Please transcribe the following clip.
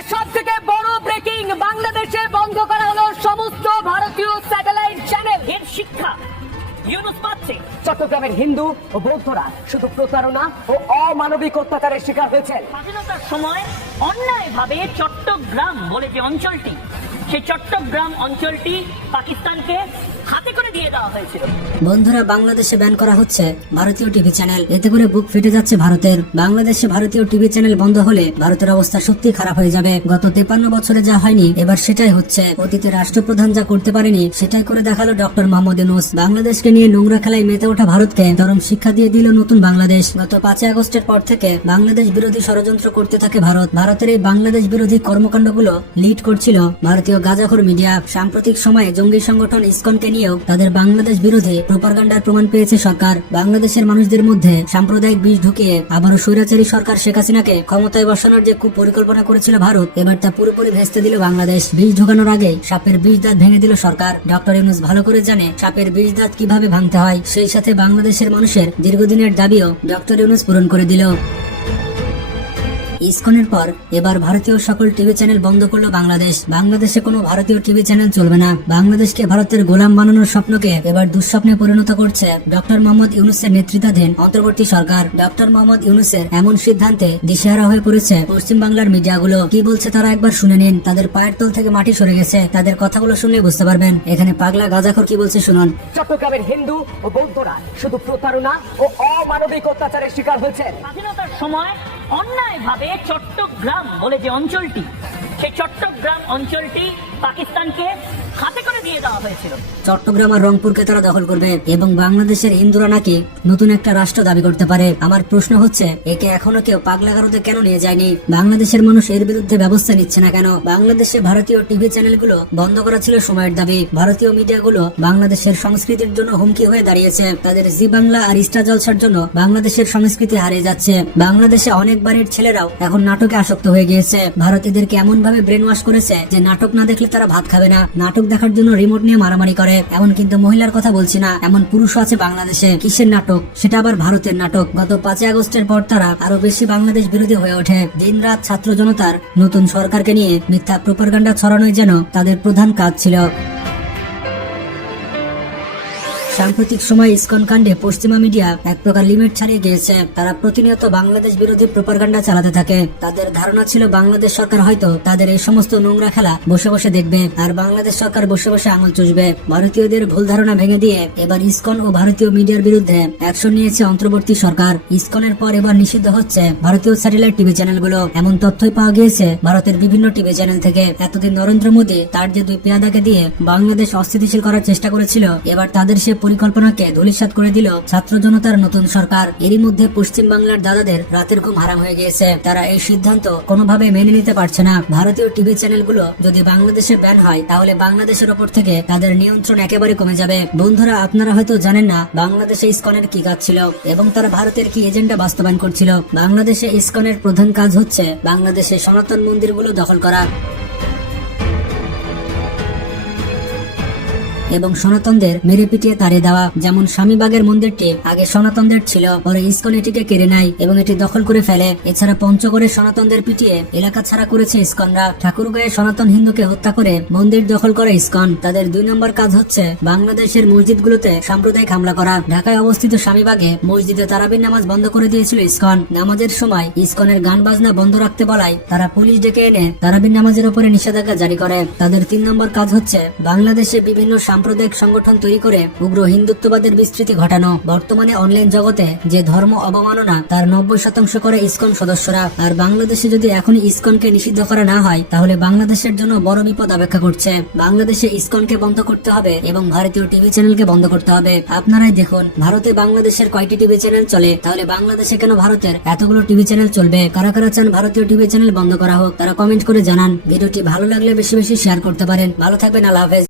মুহূর্তের সবথেকে বড় ব্রেকিং, বাংলাদেশে বন্ধ করা হলো সমস্ত ভারতীয় স্যাটেলাইট চ্যানেল। এর শিক্ষা ইউনুস পাচ্ছে। চট্টগ্রামের হিন্দু ও বৌদ্ধরা শুধু প্রতারণা ও অমানবিক অত্যাচারের শিকার হয়েছেন। স্বাধীনতার সময় অন্যায়ভাবে চট্টগ্রাম বলে যে অঞ্চলটি, সেই চট্টগ্রাম অঞ্চলটি পাকিস্তানকে হাতে করে দিয়ে দেওয়া হয়েছিল। বন্ধুরা, বাংলাদেশে ব্যান করা হচ্ছে ভারতীয় টিভি চ্যানেল। এতে করে বুক ফেটে যাচ্ছে ভারতের। বাংলাদেশে ভারতীয় টিভি চ্যানেল বন্ধ হলে ভারতের অবস্থা সত্যি খারাপ হয়ে যাবে। গত 53 বছরে যা হয়নি এবার সেটাই হচ্ছে। অতীতে রাষ্ট্রপ্রধান যা করতে পারেনি সেটাই করে দেখালো ডক্টর মোহাম্মদ ইউনূস। বাংলাদেশকে নিয়ে নোংরা খেলায় মেতে ওঠা ভারতকে চরম শিক্ষা দিয়ে দিল নতুন বাংলাদেশ। গত 5 আগস্টের পর থেকে বাংলাদেশ বিরোধী ষড়যন্ত্র করতে থাকে ভারত। ভারতের এই বাংলাদেশ বিরোধী কর্মকাণ্ডগুলো লিড করছিল ভারতীয় গাঁজাখোর মিডিয়া। সাম্প্রতিক সময়ে জঙ্গি সংগঠন ইসকনকে নিয়েও তাদের বাংলাদেশ বিরোধী প্রোপাগান্ডার প্রমাণ পেয়েছে সরকার। বাংলাদেশের মানুষদের মধ্যে সাম্প্রদায়িক বিষ ঢুকিয়ে আবারও স্বৈরাচারী সরকার শেখ হাসিনাকে ক্ষমতায় বসানোর যে কুপরিকল্পনা করেছিল ভারত, এবার তা পুরোপুরি ভেস্তে দিল বাংলাদেশ। বিষ ঢোকানোর আগে সাপের বিষ দাঁত ভেঙে দিল সরকার। ডক্টর ইউনূস ভালো করে জানে সাপের বিষ দাঁত কিভাবে ভাঙতে হয়। সেই সাথে বাংলাদেশের মানুষের দীর্ঘদিনের দাবিও ডক্টর ইউনূস পূরণ করে দিল। ইসকনের পর এবার ভারতীয় সকল টিভি চ্যানেল বন্ধ করলো বাংলাদেশ। বাংলাদেশে কোনো ভারতীয় টিভি চ্যানেল চলবে না। বাংলাদেশকে ভারতের গোলাম বানানোর স্বপ্নকে এবার দুঃস্বপ্নে পরিণত করছে ডক্টর মোহাম্মদ ইউনূসের নেতৃত্বাধীন অন্তর্বর্তী সরকার। ডক্টর মোহাম্মদ ইউনূসের এমন সিদ্ধান্তে দিশেহারা হয়ে পড়েছে পশ্চিম বাংলার মিডিয়াগুলো। কি বলছে তারা একবার শুনে নিন। তাদের পায়ের তল থেকে মাটি সরে গেছে। তাদের কথাগুলো শুনলে বুঝতে পারবেন এখানে পাগলা গাঁজাখোর কি বলছে শুনুন। চট্টগ্রামের হিন্দু ও বৌদ্ধরা শুধু প্রতারণা ও অমানবিক অত্যাচারের শিকার হয়েছেন। স্বাধীনতার সময় অন্যায়ভাবে চট্টগ্রাম বলে যে অঞ্চলটি, সেই চট্টগ্রাম অঞ্চলটি পাকিস্তানকে হাতে করে দিয়ে দেওয়া হয়েছিল। চট্টগ্রাম আর রংপুরকে তারা দখল করবে এবং বাংলাদেশের হিন্দুরা নাকি নতুন একটা রাষ্ট্র দাবি করতে পারে। আমার প্রশ্ন হচ্ছে, একে এখনো কেউ পাগলাগারদে কেন নিয়ে যায়নি? বাংলাদেশের মানুষ এর বিরুদ্ধে ব্যবস্থা নিচ্ছে না কেন? বাংলাদেশে ভারতীয় টিভি চ্যানেলগুলো বন্ধ করা ছিল সময়ের দাবি। ভারতীয় মিডিয়াগুলো বাংলাদেশের সংস্কৃতির জন্য হুমকি হয়ে দাঁড়িয়েছে। তাদের জি বাংলা আর স্টার জলসার জন্য বাংলাদেশের সংস্কৃতি হারিয়ে যাচ্ছে। বাংলাদেশে অনেক বাড়ির ছেলেরাও এখন নাটকে আসক্ত হয়ে গিয়েছে। ভারত এদেরকে এমন ভাবে ব্রেন ওয়াশ করেছে যে নাটক না দেখলে তারা ভাত খাবে না। নাটক দেখার জন্য রিমোট নিয়ে মারামারি করে। এমন কিন্তু মহিলার কথা বলছি না, এমন পুরুষও আছে বাংলাদেশে। কিসের নাটক? সেটা আবার ভারতের নাটক। গত 5 আগস্টের পর তারা আরো বেশি বাংলাদেশ বিরোধী হয়ে ওঠে। দিনরাত ছাত্র জনতার নতুন সরকারকে নিয়ে মিথ্যা প্রোপাগান্ডা ছড়ানোই যেন তাদের প্রধান কাজ ছিল। সাম্প্রতিক সময় ইসকন কাণ্ডে পশ্চিমা মিডিয়া এক প্রকার লিমিট ছাড়িয়ে গিয়েছে। তারা প্রতিনিয়ত বাংলাদেশ বিরোধী প্রোপাগান্ডা চালাতে থাকে। তাদের ধারণা ছিল বাংলাদেশ সরকার হয়তো তাদের এই সমস্ত নোংরা খেলা বসে বসে দেখবে আর বাংলাদেশ সরকার বসে বসে আঙুল চুষবে। ভারতীয়দের ভুল ধারণা ভেঙে দিয়ে এবার ইসকন ও ভারতীয় মিডিয়ার বিরুদ্ধে অ্যাকশন নিয়েছে অন্তর্বর্তী সরকার। ইসকনের পর এবার নিষিদ্ধ হচ্ছে ভারতীয় স্যাটেলাইট টিভি চ্যানেলগুলো। এমন তথ্যই পাওয়া গিয়েছে ভারতের বিভিন্ন টিভি চ্যানেল থেকে। এতদিন নরেন্দ্র মোদী তার যে 2 পেয়াদাকে দিয়ে বাংলাদেশ অস্থিতিশীল করার চেষ্টা করেছিল, এবার তাদের সে পরিকল্পনাকে ধূলিসাৎ করে দিল ছাত্র জনতার নতুন সরকার। এরই মধ্যে পশ্চিম বাংলার দাদাদের রাতের ঘুম হারাম হয়ে গিয়েছে। তারা এই সিদ্ধান্ত কোনোভাবে মেনে নিতে পারছে না। ভারতীয় টিভি চ্যানেলগুলো যদি বাংলাদেশে ব্যান হয় তাহলে বাংলাদেশের ওপর থেকে তাদের নিয়ন্ত্রণ একেবারে কমে যাবে। বন্ধুরা, আপনারা হয়তো জানেন না বাংলাদেশে ইসকনের কি কাজ ছিল এবং তারা ভারতের কি এজেন্ডা বাস্তবায়ন করছিল। বাংলাদেশে ইসকনের প্রধান কাজ হচ্ছে বাংলাদেশে সনাতন মন্দিরগুলো দখল করা এবং সনাতনদের মেরে পিটিয়ে তাড়িয়ে দেওয়া। যেমন স্বামীবাগের মন্দিরটি আগে সনাতনদের ছিল, পরে ইসকন এটিকে কেড়ে নেয় এবং এটি দখল করে ফেলে। এছাড়া পঞ্চগড়ে সনাতনদের পিটিয়ে এলাকা ছাড়া করেছে ইসকনরা। ঠাকুরগাঁয়ে সনাতন হিন্দুকে হত্যা করে মন্দির দখল করে ইসকন। তাদের 2 নম্বর কাজ হচ্ছে বাংলাদেশের মসজিদগুলোতে সাম্প্রদায়িক হামলা করা। ঢাকায় অবস্থিত স্বামীবাগে মসজিদে তারাবির নামাজ বন্ধ করে দিয়েছিল ইসকন। নামাজের সময় ইসকনের গান বাজনা বন্ধ রাখতে বলায় তারা পুলিশ ডেকে এনে তারাবির নামাজের উপরে নিষেধাজ্ঞা জারি করে। তাদের 3 নম্বর কাজ হচ্ছে বাংলাদেশে বিভিন্ন সাম্প্রদায়িক সংগঠন তৈরি করে উগ্র হিন্দুত্ববাদের বিস্তৃতি ঘটানো। বর্তমানে অনলাইন জগতে যে ধর্ম অবমাননা তার 90% করে ইসকন সদস্যরা। আর বাংলাদেশে যদি এখনই ইসকনকে নিষিদ্ধ করা না হয় তাহলে বাংলাদেশের জন্য বড় বিপদ অপেক্ষা করছে। বাংলাদেশে ইসকনকে বন্ধ করতে হবে এবং ভারতীয় টিভি চ্যানেলকে বন্ধ করতে হবে। আপনারাই দেখুন ভারতে বাংলাদেশের কয়টি টিভি চ্যানেল চলে, তাহলে বাংলাদেশে কেন ভারতের এতগুলো টিভি চ্যানেল চলবে? কারা কারা চান ভারতীয় টিভি চ্যানেল বন্ধ করা হোক তারা কমেন্ট করে জানান। ভিডিওটি ভালো লাগলে বেশি বেশি শেয়ার করতে পারেন। ভালো থাকবেন, আল্লাহ হাফেজ।